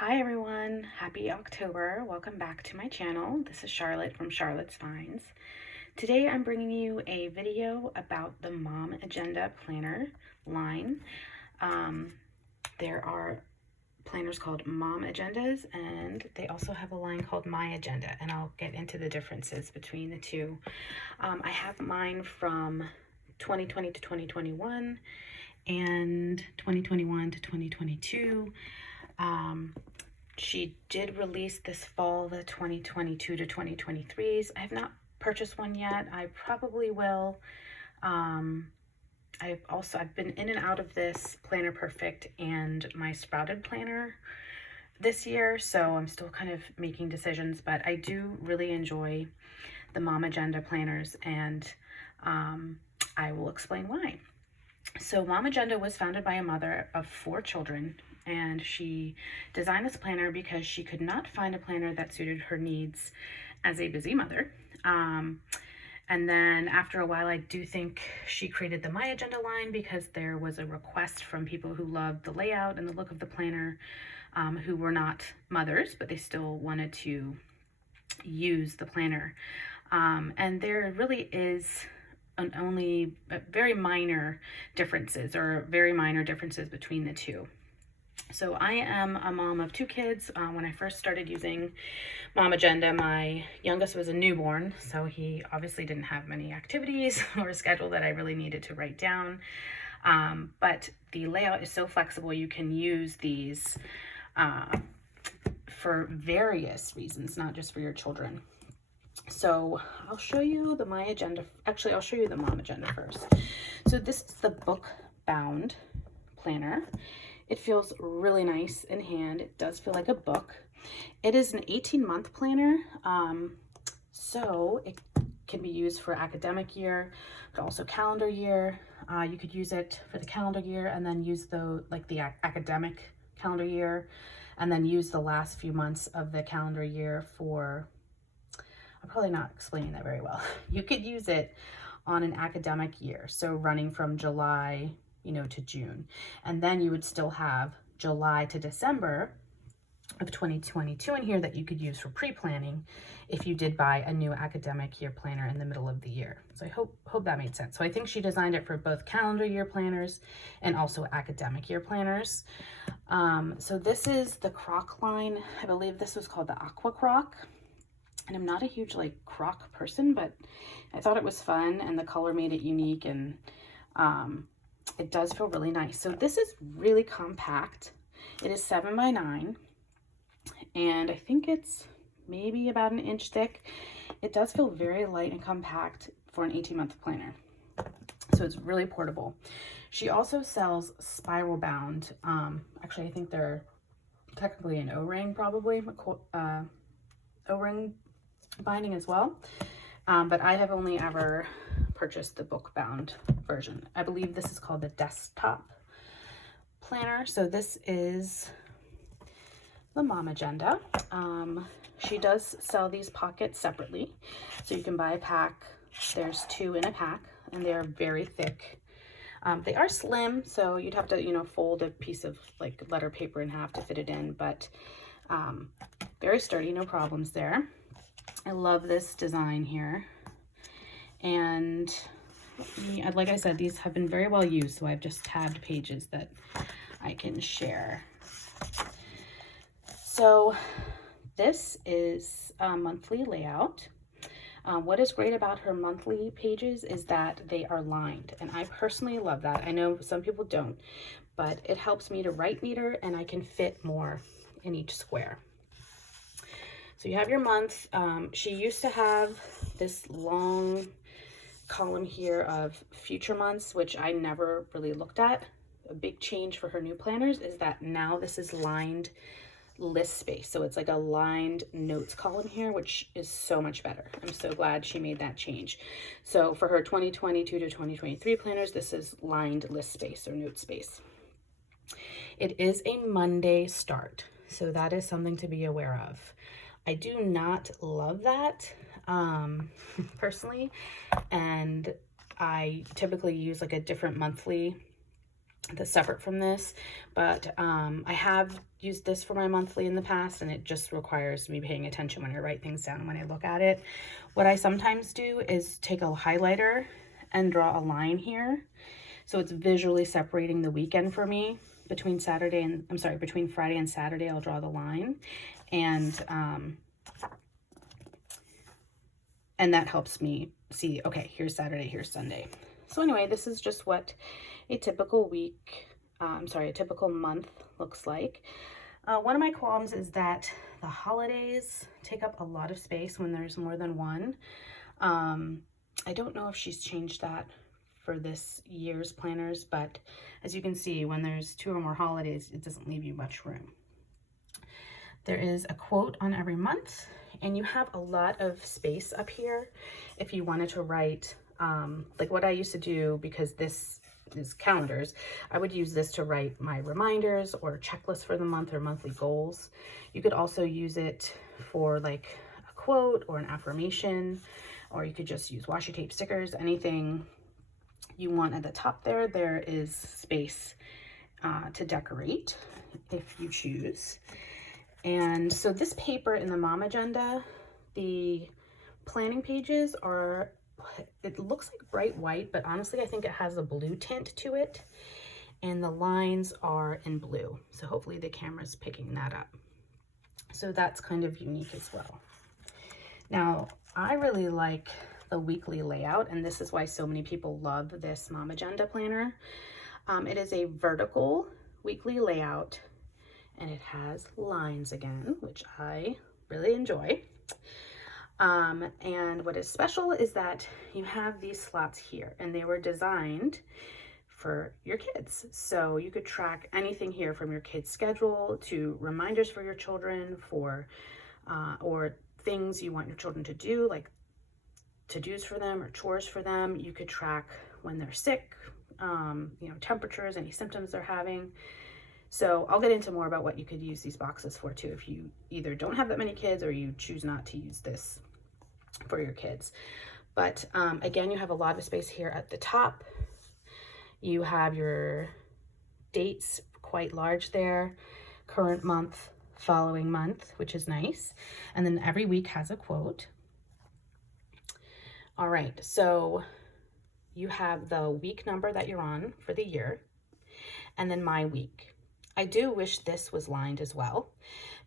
Hi everyone, happy October. Welcome back to my channel. This is Charlotte from Charlotte's Finds. Today I'm bringing you a video about the Mom Agenda Planner line. There are planners called Mom Agendas, and they also have a line called My Agenda, and I'll get into the differences between the two. I have mine from 2020 to 2021 and 2021 to 2022. She did release this fall the 2022 to 2023s. I have not purchased one yet. I probably will. I've been in and out of this Planner Perfect and my Sprouted planner this year, so I'm still kind of making decisions, but I do really enjoy the Mom Agenda planners, and I will explain why. So Mom Agenda was founded by a mother of 4 children, and she designed this planner because she could not find a planner that suited her needs as a busy mother. And then after a while, I do think she created the My Agenda line because there was a request from people who loved the layout and the look of the planner, who were not mothers, but they still wanted to use the planner. And there really is only very minor differences between the two. So I am a mom of 2 kids. When I first started using Mom Agenda, my youngest was a newborn, so he obviously didn't have many activities or a schedule that I really needed to write down. But the layout is so flexible. You can use these for various reasons, not just for your children. So I'll show you the My Agenda. Actually, I'll show you the Mom Agenda first. So this is the book bound planner. It feels really nice in hand. It does feel like a book. It is an 18-month planner, so it can be used for academic year, but also calendar year. You could use it for the calendar year and then use the academic calendar year, and then use the last few months of the calendar year for, I'm probably not explaining that very well. You could use it on an academic year, so running from July to June, and then you would still have July to December of 2022 in here that you could use for pre-planning if you did buy a new academic year planner in the middle of the year. So I hope that made sense. So I think she designed it for both calendar year planners and also academic year planners. So this is the croc line. I believe this was called the Aqua Croc. And I'm not a huge croc person, but I thought it was fun and the color made it unique, and it does feel really nice. So this is really compact. It is 7 by 9, and I think it's maybe about an inch thick. It does feel very light and compact for an 18-month planner. So it's really portable. She also sells spiral bound. Actually, I think they're technically an O-ring, probably O-ring binding as well. But I have only ever purchased the book bound version. I believe this is called the desktop planner. So this is the Mom Agenda. She does sell these pockets separately, so you can buy a pack. There's 2 in a pack, and they are very thick. They are slim, so you'd have to fold a piece of letter paper in half to fit it in, but very sturdy, no problems there. I love this design here, and like I said, these have been very well used, so I've just tabbed pages that I can share. So this is a monthly layout. What is great about her monthly pages is that they are lined, and I personally love that. I know some people don't, but it helps me to write neater, and I can fit more in each square. So you have your month. She used to have this long column here of future months, which I never really looked at. A big change for her new planners is that now this is lined list space. So it's like a lined notes column here, which is so much better. I'm so glad she made that change. So for her 2022 to 2023 planners, this is lined list space or note space. It is a Monday start, so that is something to be aware of. I do not love that personally, and I typically use a different monthly that's separate from this, but I have used this for my monthly in the past, and it just requires me paying attention when I write things down, when I look at it. What I sometimes do is take a highlighter and draw a line here, so it's visually separating the weekend for me. Between Friday and Saturday, I'll draw the line, and that helps me see, okay, here's Saturday, here's Sunday. So anyway, this is just what a typical a typical month looks like. One of my qualms is that the holidays take up a lot of space when there's more than one. I don't know if she's changed that for this year's planners, but as you can see, when there's 2 or more holidays, it doesn't leave you much room. There is a quote on every month, and you have a lot of space up here if you wanted to write, like what I used to do, because this is calendars, I would use this to write my reminders or checklists for the month or monthly goals. You could also use it for like a quote or an affirmation, or you could just use washi tape stickers, anything you want. At the top there is space to decorate if you choose. And so this paper in the MomAgenda, the planning pages are, it looks like bright white, but honestly I think it has a blue tint to it, and the lines are in blue, so hopefully the camera's picking that up. So that's kind of unique as well. Now I really like the weekly layout, and this is why so many people love this MomAgenda planner. It is a vertical weekly layout, and it has lines again, which I really enjoy. And what is special is that you have these slots here, and they were designed for your kids. So you could track anything here, from your kids' schedule to reminders for your children, for or things you want your children to do, like to-dos for them or chores for them. You could track when they're sick, you know, temperatures, any symptoms they're having. So I'll get into more about what you could use these boxes for too, if you either don't have that many kids or you choose not to use this for your kids. But again, you have a lot of space here at the top. You have your dates quite large there, current month, following month, which is nice. And then every week has a quote. All right, so you have the week number that you're on for the year, and then my week. I do wish this was lined as well,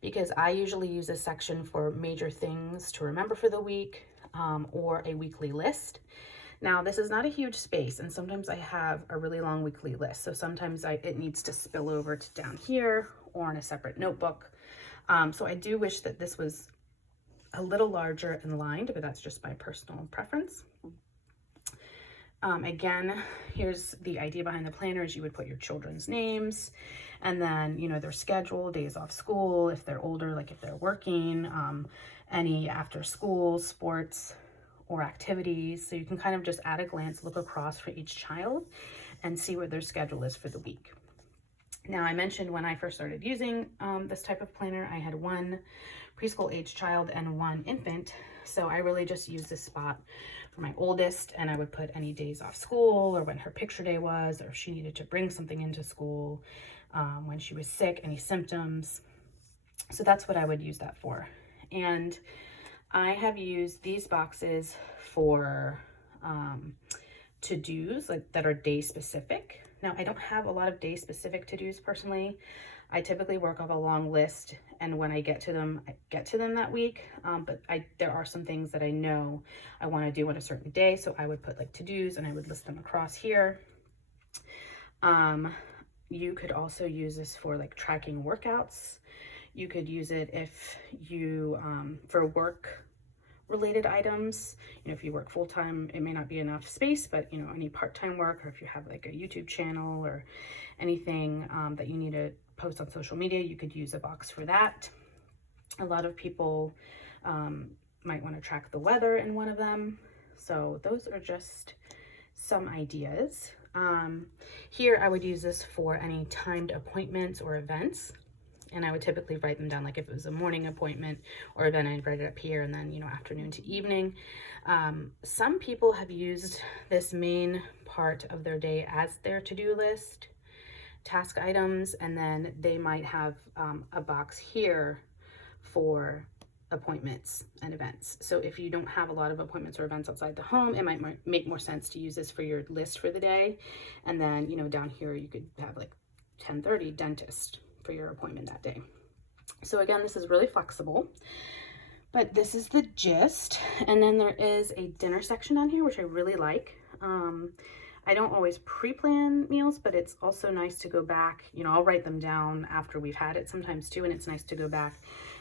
because I usually use this section for major things to remember for the week, or a weekly list. Now this is not a huge space, and sometimes I have a really long weekly list, so sometimes it needs to spill over to down here or in a separate notebook. So I do wish that this was a little larger and lined, but that's just my personal preference. Again, here's the idea behind the planner is you would put your children's names, and then, you know, their schedule, days off school, if they're older, like if they're working, any after school sports or activities. So you can kind of just at a glance look across for each child and see what their schedule is for the week. Now, I mentioned when I first started using this type of planner, I had 1 preschool age child and 1 infant. So I really just used this spot for my oldest, and I would put any days off school, or when her picture day was, or if she needed to bring something into school, when she was sick, any symptoms. So that's what I would use that for. And I have used these boxes for to-dos, like that are day specific. Now, I don't have a lot of day specific to-dos personally. I typically work off a long list, and when I get to them that week. But there are some things that I know I want to do on a certain day, so I would put like to-dos and I would list them across here. You could also use this for like tracking workouts. You could use it if you for work related items. You know, if you work full-time, it may not be enough space, but you know, any part-time work, or if you have like a YouTube channel or anything that you need to post on social media, you could use a box for that. A lot of people might want to track the weather in one of them. So those are just some ideas. Here I would use this for any timed appointments or events. And I would typically write them down, like if it was a morning appointment or event, I'd write it up here, and then, you know, afternoon to evening. Some people have used this main part of their day as their to-do list. task items, and then they might have a box here for appointments and events. So if you don't have a lot of appointments or events outside the home, it might make more sense to use this for your list for the day. And then, you know, down here you could have like 10:30 dentist for your appointment that day. So again, this is really flexible, but this is the gist. And then there is a dinner section on here, which I really like. I don't always pre-plan meals, but it's also nice to go back. You know, I'll write them down after we've had it sometimes too, and it's nice to go back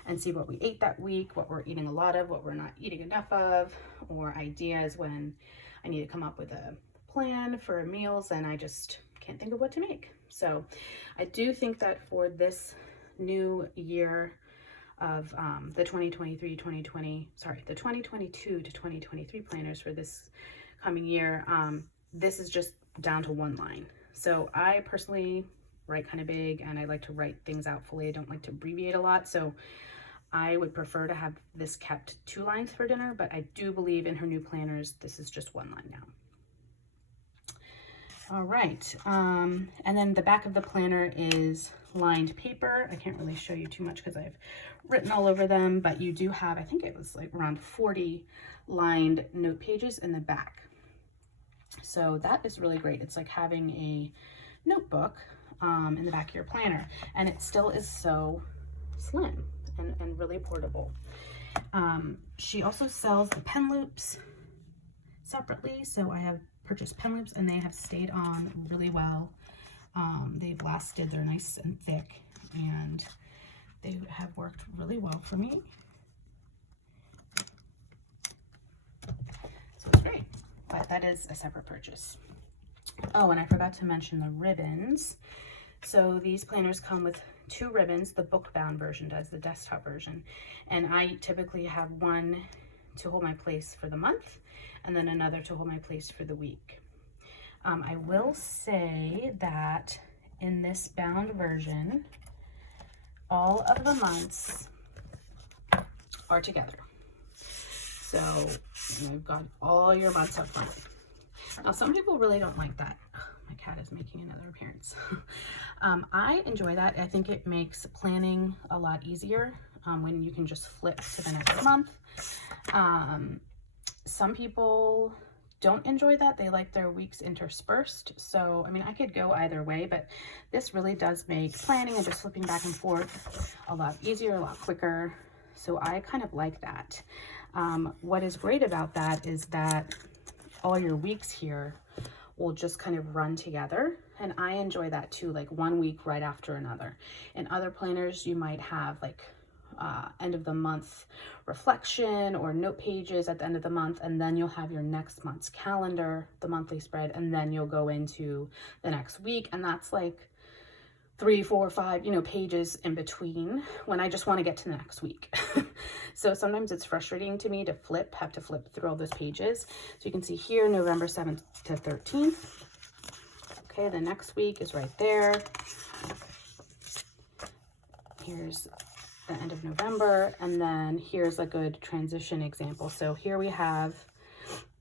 and see what we ate that week, what we're eating a lot of, what we're not eating enough of, or ideas when I need to come up with a plan for meals and I just can't think of what to make. So I do think that for this new year of the 2022 to 2023 planners for this coming year, this is just down to one line. So I personally write kind of big, and I like to write things out fully. I don't like to abbreviate a lot, so I would prefer to have this kept 2 lines for dinner, but I do believe in her new planners, this is just 1 line now. All right, and then the back of the planner is lined paper. I can't really show you too much because I've written all over them, but you do have, I think it was like around 40 lined note pages in the back. So that is really great. It's like having a notebook in the back of your planner, and it still is so slim and really portable. She also sells the pen loops separately, so I have purchased pen loops and they have stayed on really well. They've lasted, they're nice and thick, and they have worked really well for me. So it's great, but that is a separate purchase. Oh, and I forgot to mention the ribbons. So these planners come with 2 ribbons. The book bound version does, the desktop version. And I typically have one to hold my place for the month and then another to hold my place for the week. I will say that in this bound version, all of the months are together. So you've got all your months up front. Now, some people really don't like that. My cat is making another appearance. I enjoy that. I think it makes planning a lot easier when you can just flip to the next month. Some people don't enjoy that. They like their weeks interspersed. So, I mean, I could go either way, but this really does make planning and just flipping back and forth a lot easier, a lot quicker. So I kind of like that. What is great about that is that all your weeks here will just kind of run together. And I enjoy that too, like one week right after another. In other planners, you might have like end of the month reflection or note pages at the end of the month, and then you'll have your next month's calendar, the monthly spread, and then you'll go into the next week. And that's like 3, 4, 5, pages in between when I just want to get to the next week. So sometimes it's frustrating to me to have to flip through all those pages. So you can see here, November 7th to 13th. Okay, the next week is right there. Here's the end of November, and then here's a good transition example. So here we have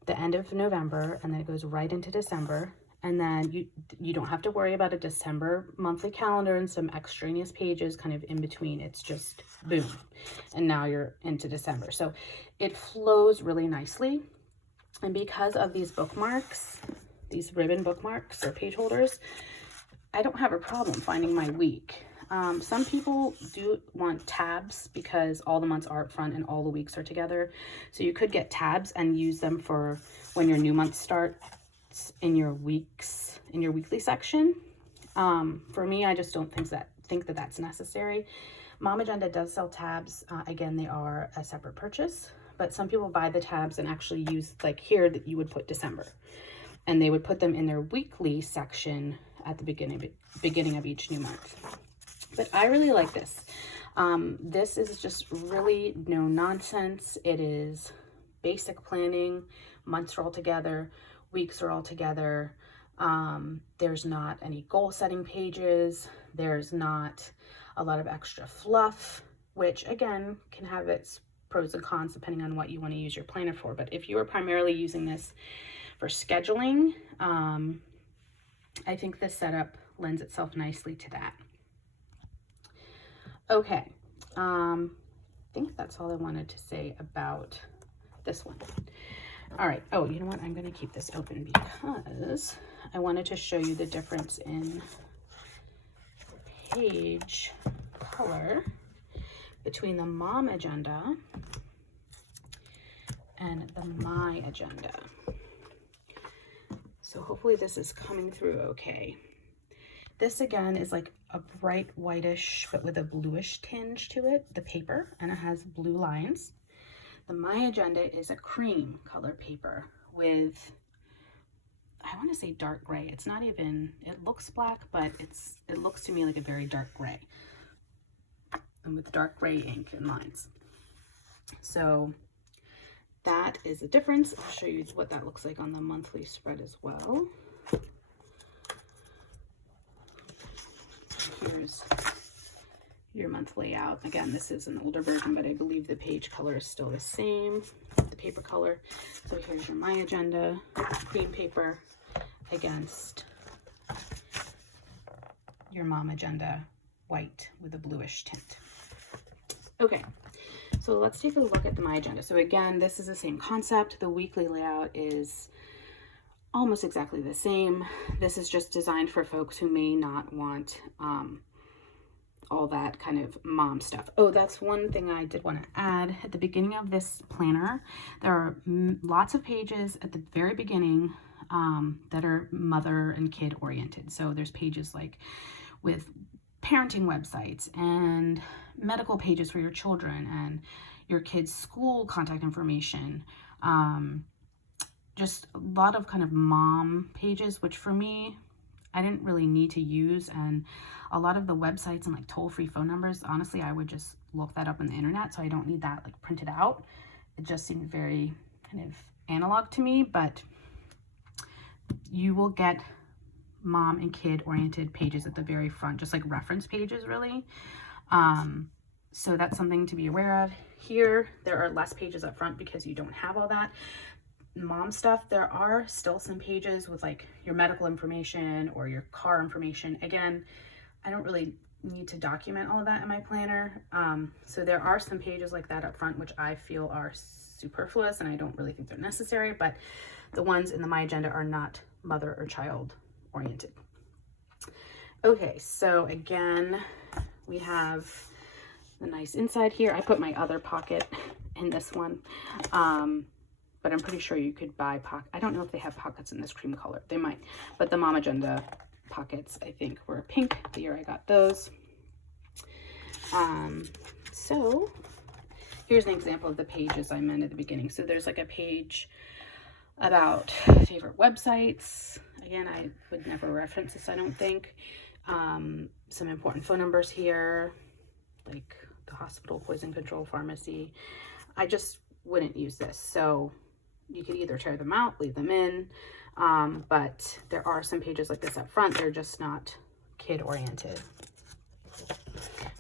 the end of November, and then it goes right into December. And then you don't have to worry about a December monthly calendar and some extraneous pages kind of in between. It's just boom. And now you're into December. So it flows really nicely. And because of these bookmarks, these ribbon bookmarks or page holders, I don't have a problem finding my week. Some people do want tabs because all the months are up front and all the weeks are together. So you could get tabs and use them for when your new month starts in your weekly section. For me, I just don't think that that's necessary. MomAgenda does sell tabs. Again, they are a separate purchase, but some people buy the tabs and actually use, like here that you would put December, and they would put them in their weekly section at the beginning of each new month. But I really like this. This is just really no nonsense. It is basic planning. Months are all together. Weeks are all together. There's not any goal setting pages. There's not a lot of extra fluff, which again can have its pros and cons depending on what you want to use your planner for. But if you are primarily using this for scheduling, I think this setup lends itself nicely to that. Okay, I think that's all I wanted to say about this one. All right, oh, you know what? I'm gonna keep this open because I wanted to show you the difference in page color between the MomAgenda and the MyAgenda. So hopefully this is coming through okay. This again is like a bright whitish but with a bluish tinge to it, the paper, and it has blue lines. The MyAgenda is a cream color paper with, I want to say dark gray. It's not even, it looks black, but it looks to me like a very dark gray, and with dark gray ink and lines. So that is the difference. I'll show you what that looks like on the monthly spread as well. Here's your month layout. Again, this is an older version, but I believe the page color is still the same, the paper color. So here's your MyAgenda cream paper against your MomAgenda white with a bluish tint. Okay, so let's take a look at the MyAgenda. So again, this is the same concept. The weekly layout is almost exactly the same. This is just designed for folks who may not want all that kind of mom stuff. Oh, that's one thing I did want to add. At the beginning of this planner, there are lots of pages at the very beginning that are mother and kid oriented. So there's pages like with parenting websites and medical pages for your children and your kids' school contact information. Just a lot of kind of mom pages, which for me, I didn't really need to use. And a lot of the websites and like toll-free phone numbers, honestly, I would just look that up on the internet. So I don't need that like printed out. It just seemed very kind of analog to me, but you will get mom and kid oriented pages at the very front, just like reference pages really. So that's something to be aware of. Here, there are less pages up front because you don't have all that mom stuff. There are still some pages with like your medical information or your car information. Again, I don't really need to document all of that in my planner. So there are some pages like that up front, which I feel are superfluous and I don't really think they're necessary, but the ones in the MyAgenda are not mother or child oriented. Okay, so again, we have the nice inside here. I put my other pocket in this one, but I'm pretty sure you could buy pocket. I don't know if they have pockets in this cream color. They might, but the MomAgenda pockets, I think, were pink the year I got those. So here's an example of the pages I meant at the beginning. So there's like a page about favorite websites. Again, I would never reference this, I don't think. Some important phone numbers here, like the hospital, poison control, pharmacy. I just wouldn't use this. So you could either tear them out, leave them in, but there are some pages like this up front. They're just not kid oriented.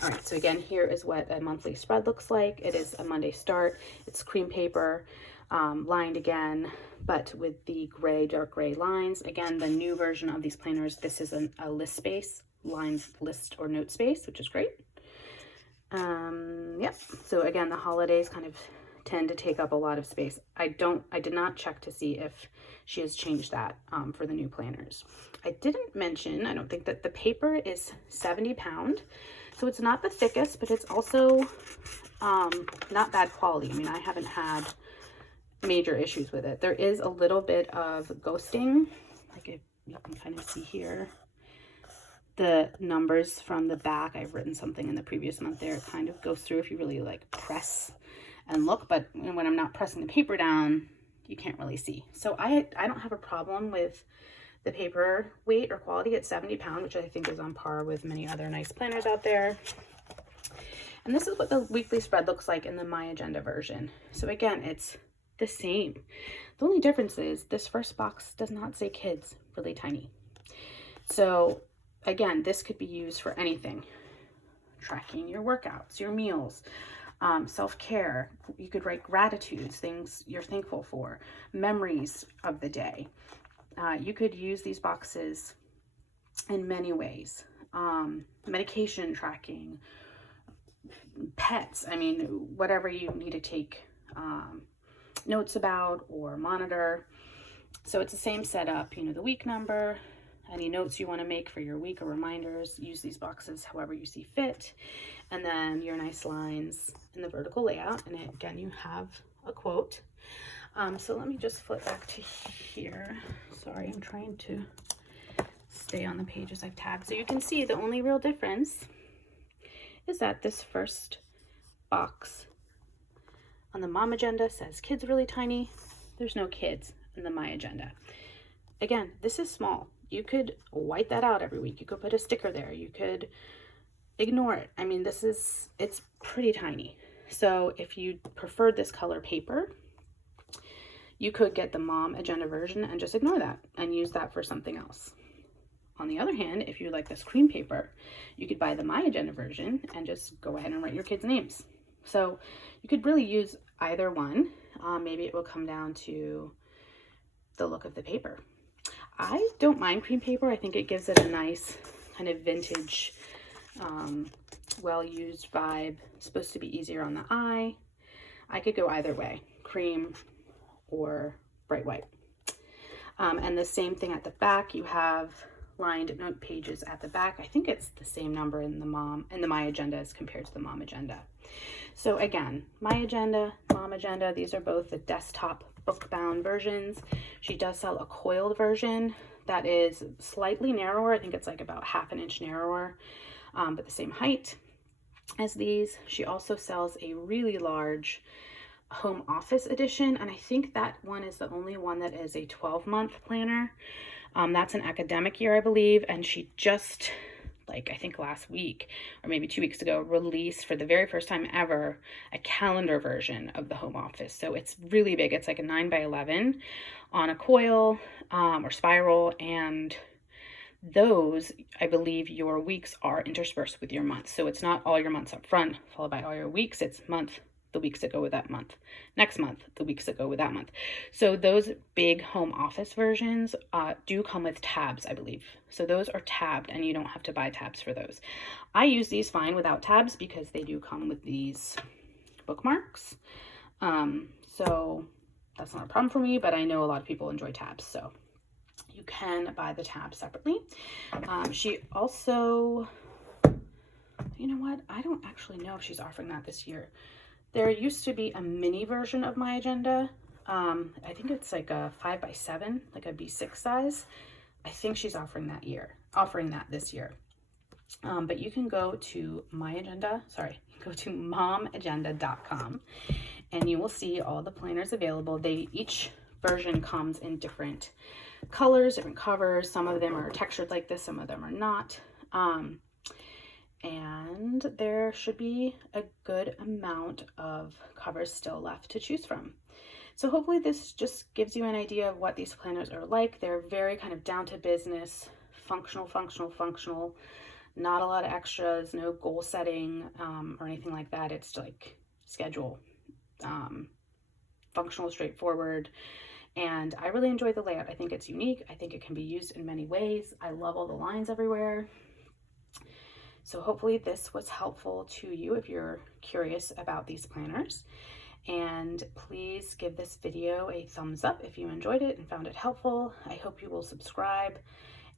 All right, so again, here is what a monthly spread looks like. It is a Monday start. It's cream paper, lined again, but with the gray, dark gray lines. Again, the new version of these planners, this is a list space, lines, list or note space, which is great. Yep, so again, the holidays kind of tend to take up a lot of space. I did not check to see if she has changed that for the new planners. I didn't mention, I don't think, that the paper is 70 pound. So it's not the thickest, but it's also not bad quality. I mean, I haven't had major issues with it. There is a little bit of ghosting, like if you can kind of see here. The numbers from the back, I've written something in the previous month there, it kind of goes through if you really like press and look, but when I'm not pressing the paper down, you can't really see. So I don't have a problem with the paper weight or quality at 70 pound, which I think is on par with many other nice planners out there. And this is what the weekly spread looks like in the MyAgenda version. So again, it's the same. The only difference is this first box does not say kids, really tiny. So again, this could be used for anything. Tracking your workouts, your meals, self-care. You could write gratitudes, things you're thankful for, memories of the day. You could use these boxes in many ways. Medication tracking, pets, I mean, whatever you need to take notes about or monitor. So it's the same setup, you know, the week number, any notes you want to make for your week or reminders, use these boxes however you see fit, and then your nice lines in the vertical layout. And again, you have a quote. So let me just flip back to here. Sorry, I'm trying to stay on the pages I've tabbed. So you can see the only real difference is that this first box on the MomAgenda says kids really tiny. There's no kids in the MyAgenda. Again, this is small. You could white that out every week. You could put a sticker there. You could ignore it. I mean, it's pretty tiny. So if you preferred this color paper, you could get the MomAgenda version and just ignore that and use that for something else. On the other hand, if you like this cream paper, you could buy the MyAgenda version and just go ahead and write your kids' names. So you could really use either one. Maybe it will come down to the look of the paper. I don't mind cream paper. I think it gives it a nice kind of vintage, well-used vibe. It's supposed to be easier on the eye. I could go either way, cream or bright white. And the same thing at the back, you have lined note pages at the back. I think it's the same number in the MyAgenda as compared to the MomAgenda. So again, MyAgenda, MomAgenda, these are both the desktop book-bound versions. She does sell a coiled version that is slightly narrower. I think it's like about 1/2 inch narrower, but the same height as these. She also sells a really large home office edition, and I think that one is the only one that is a 12-month planner. That's an academic year, I believe, and she just, like I think last week or maybe 2 weeks ago, released for the very first time ever a calendar version of the home office. So it's really big. It's like a 9x11 on a coil or spiral, and those, I believe, your weeks are interspersed with your months. So it's not all your months up front followed by all your weeks. It's month, the weeks that go with that month, next month, the weeks that go with that month. So those big home office versions do come with tabs, I believe. So those are tabbed and you don't have to buy tabs for those. I use these fine without tabs because they do come with these bookmarks. So that's not a problem for me, but I know a lot of people enjoy tabs, so you can buy the tabs separately. She also, you know what? I don't actually know if she's offering that this year. There used to be a mini version of MyAgenda. I think it's like a 5x7, like a B6 size. I think she's offering that this year. But you can go to MomAgenda.com and you will see all the planners available. Each version comes in different colors, different covers. Some of them are textured like this, some of them are not. And there should be a good amount of covers still left to choose from. So hopefully this just gives you an idea of what these planners are like. They're very kind of down to business, functional, not a lot of extras, no goal setting or anything like that. It's like schedule, functional, straightforward. And I really enjoy the layout. I think it's unique. I think it can be used in many ways. I love all the lines everywhere. So hopefully this was helpful to you if you're curious about these planners. And please give this video a thumbs up if you enjoyed it and found it helpful. I hope you will subscribe,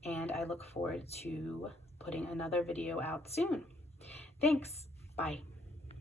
and I look forward to putting another video out soon. Thanks. Bye.